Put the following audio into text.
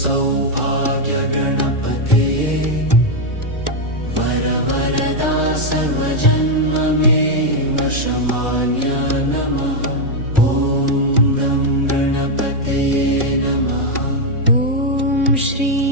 सौभाग्यगणपते वरवरदा सर्वजन्म मे वशमान्य नमः। ॐ गं गणपतये नमः। ॐ श्री